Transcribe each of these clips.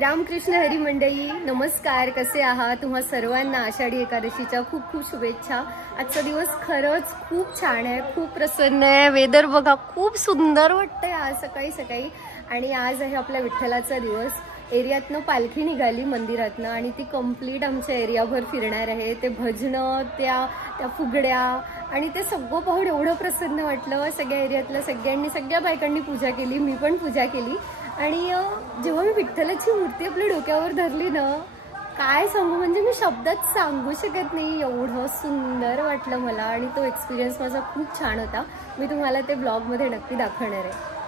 रामकृष्ण हरी मंडळी, नमस्कार. कसे आहात? तुम्हा सर्वांना आषाढी एकादशीच्या खूप खूप शुभेच्छा. आजचा दिवस खरंच खूप छान आहे, खूप प्रसन्न आहे. वेदर बघा, खूप सुंदर वाटतंय आज सकाळी सकाळी. आणि आज आहे आपल्या विठ्ठलाचा दिवस. एरियातनं पालखी निघाली मंदिरातनं आणि ती कंप्लीट आमच्या एरियाभर फिरणार आहे. ते भजनं, त्या फुगड्या आणि ते सगळं पाहून एवढं प्रसन्न वाटलं. सगळ्या एरियातल्या सगळ्या बायकांनी पूजा केली, मी पण पूजा केली. आणि जेव्हा मी विठ्ठलाची मूर्ती आपल्या डोक्यावर धरली ना, काय सांगू, म्हणजे मी शब्दात सांगू शकत नाही, एवढं सुंदर वाटलं मला. आणि तो एक्सपिरियन्स माझा खूप छान होता. मी तुम्हाला ते ब्लॉगमध्ये नक्की दाखवणार आहे.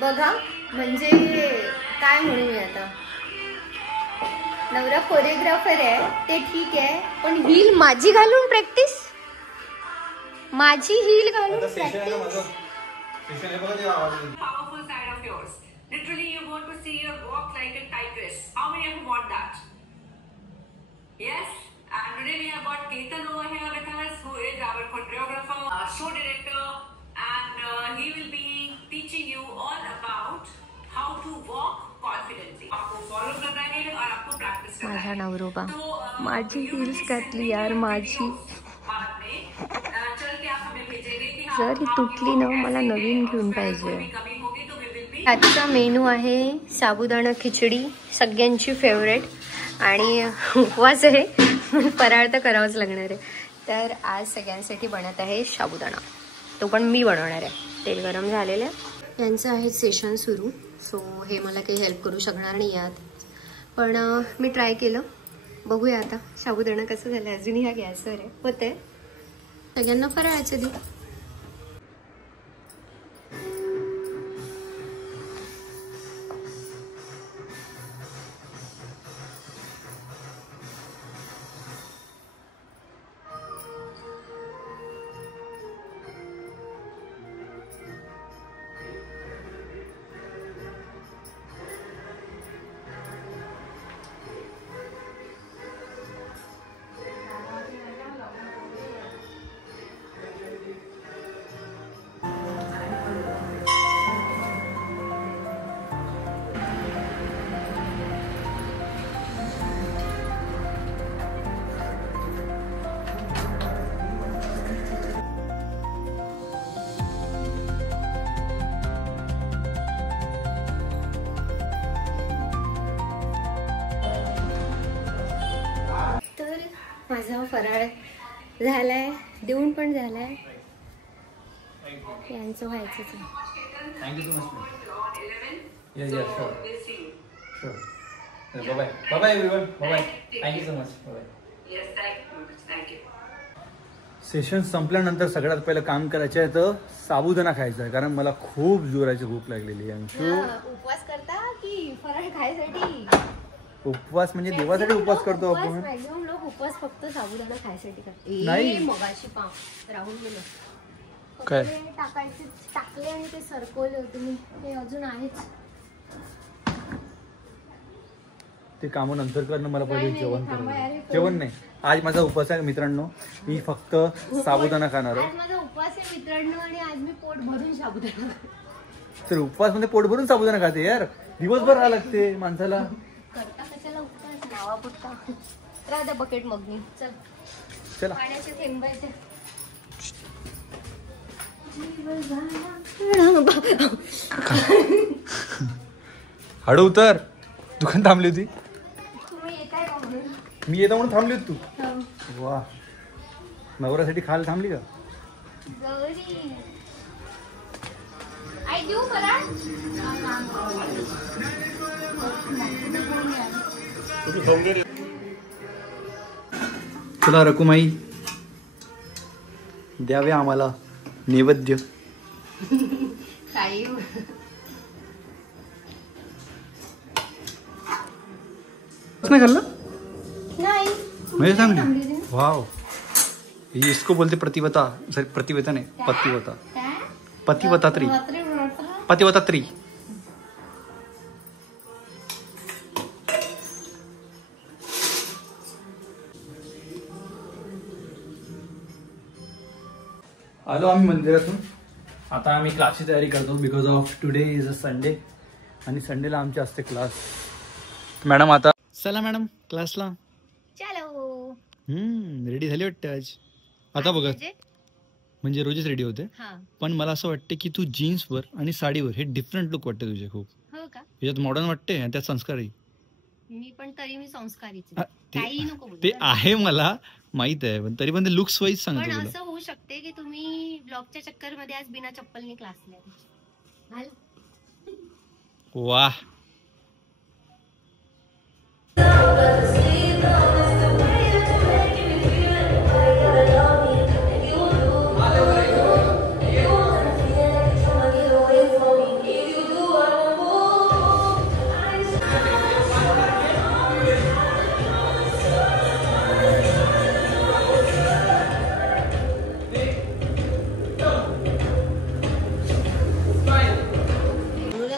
बघा, म्हणजे काय म्हणू मी आता, नवरा कोरिओग्राफर आहे ते ठीक आहे, पण हील माझी घालून प्रॅक्टिस, माझी हील घालून practice. Literally, you want to see her walk like a tigress. How many of you want that? Yes? And today we have got Ketan over here with us, who is our choreographer, show director, and he will be teaching you all about how to walk confidently. आपको follow करना है और आपको practice करना है. माझा नवरोबा माझी heels घातली यार, माझी. जर ही तुटली ना, मला नवीन घेऊन पाहिजे. आजचा मेनू आहे साबुदाणा खिचडी, सगळ्यांची फेवरेट. आणि उपवास आहे, फराळ तर करावंच लागणार आहे. तर आज सगळ्यांसाठी बनत आहे साबुदाणा, तो पण मी बनवणार आहे. तेल गरम झालेलं आहे. यांचं आहे सेशन सुरू, सो हे मला काही हेल्प करू शकणार नाही यात, पण मी ट्राय केलं. बघूया आता साबुदाणा कसं झालं. अजूनही हा गॅसवर आहे, होते. सगळ्यांना फराळाचं दे. माझा फराळ झालाय, देऊन पण झालाय. यांचं व्हायचंच आहे. Thank you so much. Yeah sure sure. Bye bye. Bye bye everyone. Bye bye. Thank you so much. Bye bye. Session संपल्यानंतर सगळ्यात पहिलं काम करायचं आहे तर साबुदाणा खायचा आहे, कारण मला खूप जोराची भूक लागलेली आहे. उपवास करता की फराळ खायसाठी? उपवास म्हणजे देवासाठी उपवास करतो आपण. मॅक्झिमम लोक उपवास फक्त साबुदाणा खायसाठी करतात. नाही. मगाशी पाव राहून गेलो. काय टाकायचे टाकले आणि ते सरकवले होते मी. ते अजून आहेच. ते काम नंतर करणं, मला पहिले जेवण करणं. जेवण नाही, आज माझा उपवास आहे मित्रांनो. मी फक्त साबुदाणा खाणार आहे. आज माझा उपवास आहे मित्रांनो आणि आज मी पोट भरून साबुदाणा. तर उपवास मध्ये पोट भरून साबुदाणा खाते यार. दिवसभर राहा लागते माणसाला. करता कशाला उपवास, नावापुरता. राहता बकेट मग मी. चल चला. पाण्याचे थेंब आहेत. हळू उतर. दुकान थांबली होती. तुम्ही येताय का म्हणून? मी येतो म्हणून थांबली होती तू. वा, नवऱ्यासाठी खायला थांबली का? गौरी आई देऊ मला. चला रकुमाई, द्यावे आम्हाला नैवेद्य. काही नाही खाल्लं? नाही. म्हणजे चांगली. वाव, ही इसको बोलते प्रतिवता. सॉरी प्रतिवता नाही, पतिवता. पतिवतात्री. पतिवतात्री. आलो आम्ही मंदिरातून. आता आम्ही क्लासची तयारी करतो because of today is a Sunday आणि संडेला आमचे असते क्लास. मॅडम आता चला मॅडम क्लासला. चलो. रेडी झाली वाटते आज. आता बघा, म्हणजे रोजच रेडी होते, पण मला असं वाटतं की तू जीन्सवर आणि साडीवर हे डिफरंट लुक वाटते तुझे खूप. हो का? याच्यात मॉडर्न वाटते आणि त्यात संस्कारी. मी पण तरी मी संस्कारीच काही नको बोलू. ते आहे मला माहित आहे, पण तरी पण ते लुक्स वाईज सांगतो पण तुला. असं होऊ शकते की तुम्ही ब्लॉगच्या चक्कर मध्ये आज बिना चप्पलनी क्लासला. वाह,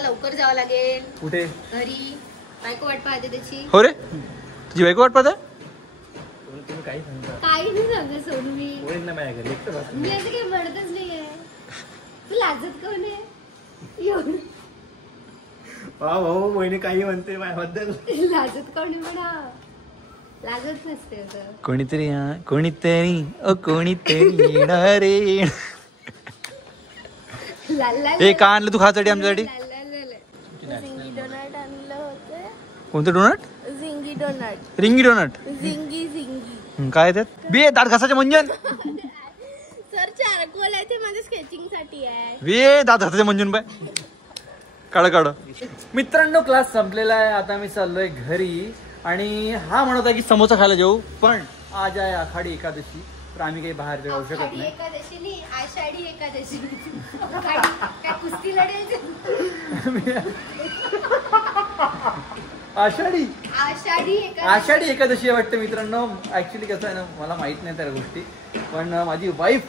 लवकर जावं लागेल. कुठे? घरी. बायको वाट पाहते त्याची. हो रे, तुझी बायको वाट पाहते? तुम्ही काही सांगता? काही नाही सांगत सोनू. मी मी असं काही म्हणतच नाहीये. तू लाजत कोण आहे? भाऊ बहिणी काही म्हणते माझ्याबद्दल. लाजत कोणी म्हणा. लाजत नसते. कोणीतरी कोणीतरी कोणीतरी येणारे. हे का आणलं तू खासाठी आमच्यासाठी? झिंगी डोनट आणलं होतं. कोणतं डोनट? झिंगी डोनट. रिंगी डोनट. झिंगी. काय त्यात? बे दात घासाचे मंजन. सर चारकोल आहे ते माझ्या स्केचिंग साठी आहे. बे दात घासाचे मंजून बाय. काढ. मित्रांनो क्लास संपलेला आहे. आता मी चाललोय घरी आणि हा म्हणत आहे की समोसा खायला जाऊ, पण आज आहे आषाढी एकादशी, तर आम्ही काही बाहेर जाऊ शकत नाही. एकादशी नाही, आषाढी एकादशी. काय कुस्ती लढेल? आषाढी एकादशी वाटतं मित्रांनो. ऍक्च्युली कसं आहे ना, मला माहित नाही त्या गोष्टी, पण माझी वाईफ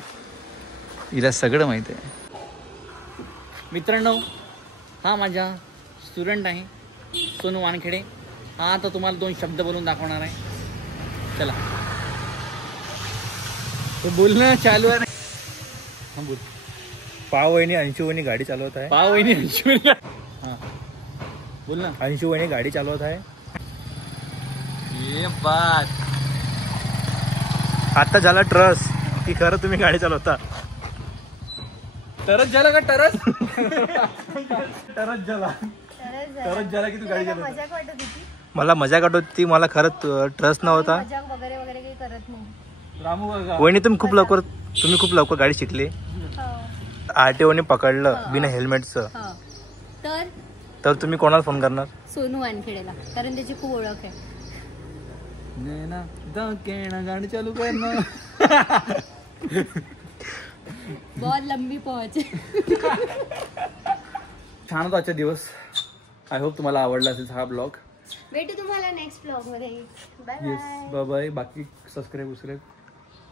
हिला सगळं माहित आहे. मित्रांनो, हा माझा स्टुडंट आहे सोनू वानखेडे. हा आता तुम्हाला 2 शब्द बोलून दाखवणार आहे. चला, तो बोलणं चालू आहे. हा बोल. पाववहिनी अंशुवहिनी गाडी चालवत आहे. पाववहिनी अंशुवहिनी. हा बोल ना. अंशुवहिनी गाडी चालवत आहे. ये बात. आता झाला ट्रस की खरं तुम्ही गाडी चालवता. तरच झाला का? टरच झाला की तू गाडी चालवता. मजाक वाटत होती. मला मजाक वाटत होती, मला खरंच ट्रस नव्हता. मजाक वगैरे काही करत नाही. रामू बघा. वहिनी तुम्ही खूप लवकर गाडी शिकली. आरटीओने पकडलं बिना हेल्मेटचं, तर तुम्ही कोणाला फोन करणार? सोनू वानखेडेला, कारण त्याची खूप ओळख आहे. गाडी चालू कर ना. बहुत लंबी पहुंच. छान होता आजचा दिवस. आय होप तुम्हाला आवडला असेल हा ब्लॉग. भेटू तुम्हाला नेक्स्ट ब्लॉग मध्ये. Bye yes, bye bye. बाकी सबस्क्राईब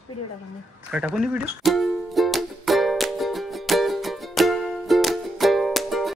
व्हिडिओ टाकून टाकून व्हिडिओ